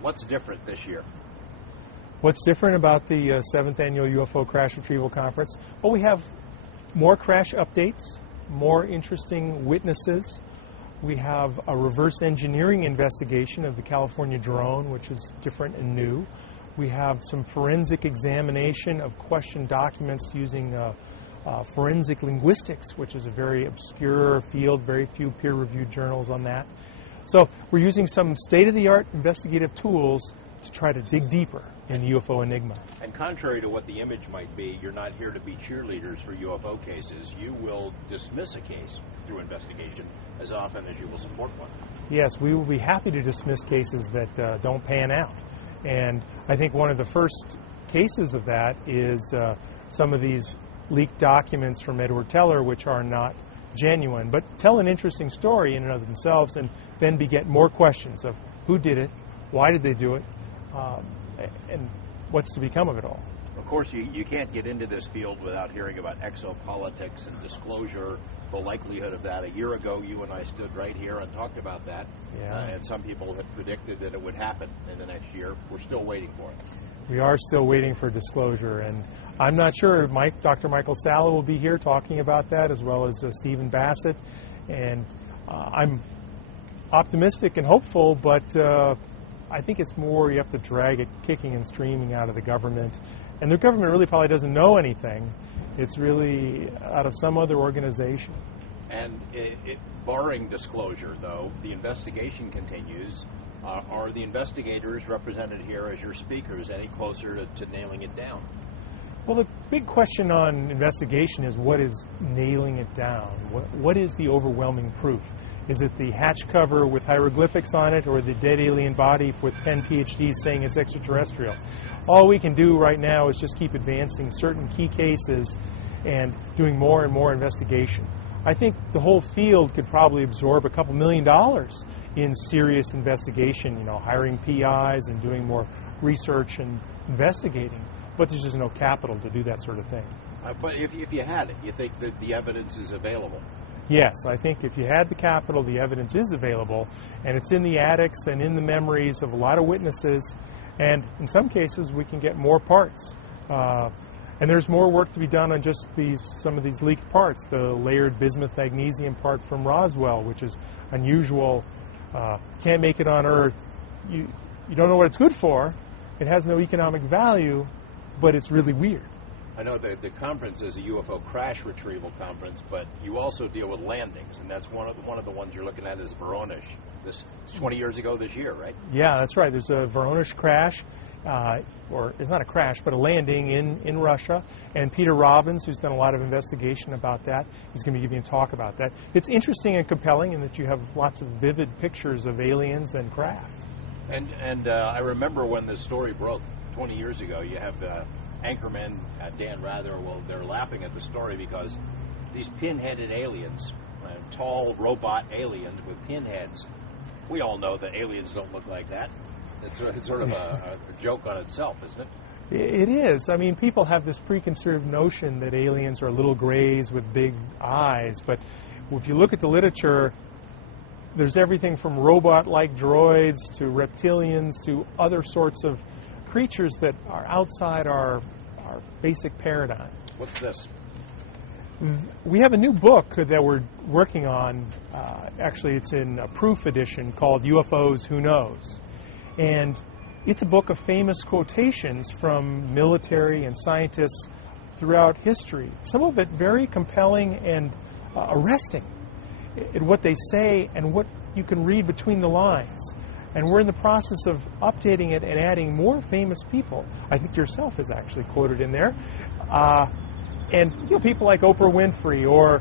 What's different this year? What's different about the 7th Annual UFO Crash Retrieval Conference? Well, we have more crash updates, more interesting witnesses. We have a reverse engineering investigation of the California drone, which is different and new. We have some forensic examination of questioned documents using forensic linguistics, which is a very obscure field, very few peer-reviewed journals on that. So we're using some state-of-the-art investigative tools to try to dig deeper in the UFO enigma. And contrary to what the image might be, you're not here to be cheerleaders for UFO cases. You will dismiss a case through investigation as often as you will support one. Yes, we will be happy to dismiss cases that don't pan out. And I think one of the first cases of that is some of these leaked documents from Edward Teller, which are not genuine, but tell an interesting story in and of themselves, and then beget more questions of who did it, why did they do it, and what's to become of it all. Of course, you can't get into this field without hearing about exopolitics and disclosure, the likelihood of that. A year ago, you and I stood right here and talked about that, and some people had predicted that it would happen in the next year. We're still waiting for it. We are still waiting for disclosure, and I'm not sure. Dr. Michael Salla will be here talking about that, as well as Stephen Bassett, and I'm optimistic and hopeful, but I think it's more you have to drag it kicking and screaming out of the government. And the government really probably doesn't know anything. It's really out of some other organization. And barring disclosure, though, the investigation continues. Are the investigators represented here as your speakers any closer to nailing it down? Well, the big question on investigation is what is nailing it down? What is the overwhelming proof? Is it the hatch cover with hieroglyphics on it, or the dead alien body with 10 PhDs saying it's extraterrestrial? All we can do right now is just keep advancing certain key cases and doing more and more investigation. I think the whole field could probably absorb a couple $1 million in serious investigation, hiring PIs and doing more research and investigating. But there's just no capital to do that sort of thing. But if you had it, you think that the evidence is available? Yes, I think if you had the capital, the evidence is available, and it's in the attics and in the memories of a lot of witnesses, and in some cases we can get more parts. And there's more work to be done on just some of these leaked parts, the layered bismuth magnesium part from Roswell, which is unusual, can't make it on Earth. You don't know what it's good for. It has no economic value, but it's really weird. I know the conference is a UFO Crash Retrieval Conference, but you also deal with landings, and that's one of the ones you're looking at is Voronezh. This 20 years ago this year, right? Yeah, that's right. There's a Voronezh crash, or it's not a crash, but a landing in Russia. And Peter Robbins, who's done a lot of investigation about that, is going to be giving a talk about that. It's interesting and compelling in that you have lots of vivid pictures of aliens and craft. And I remember when this story broke 20 years ago, you have anchorman Dan Rather, well, they're laughing at the story because these pin-headed aliens, tall robot aliens with pinheads, we all know that aliens don't look like that. It's sort of a joke on itself, isn't it? It is. I mean, people have this preconceived notion that aliens are little grays with big eyes, but if you look at the literature, there's everything from robot-like droids to reptilians to other sorts of creatures that are outside our basic paradigm. What's this? We have a new book that we're working on. Actually, it's in a proof edition called UFOs Who Knows. And it's a book of famous quotations from military and scientists throughout history. Some of it very compelling and arresting in what they say and what you can read between the lines. And we're in the process of updating it and adding more famous people. I think yourself is actually quoted in there. And people like Oprah Winfrey or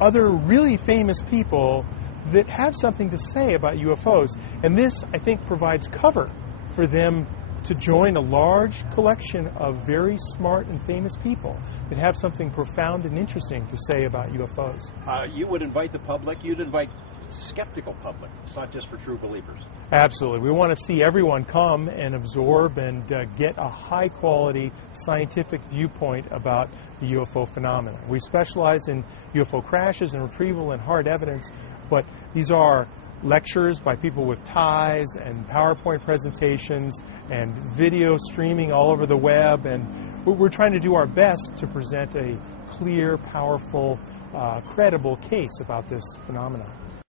other really famous people that have something to say about UFOs. And this, I think, provides cover for them to join a large collection of very smart and famous people that have something profound and interesting to say about UFOs. You would invite the public, you'd invite skeptical public. It's not just for true believers. Absolutely. We want to see everyone come and absorb and get a high-quality scientific viewpoint about the UFO phenomenon. We specialize in UFO crashes and retrieval and hard evidence, but these are lectures by people with ties and PowerPoint presentations and video streaming all over the web, and we're trying to do our best to present a clear, powerful, credible case about this phenomenon.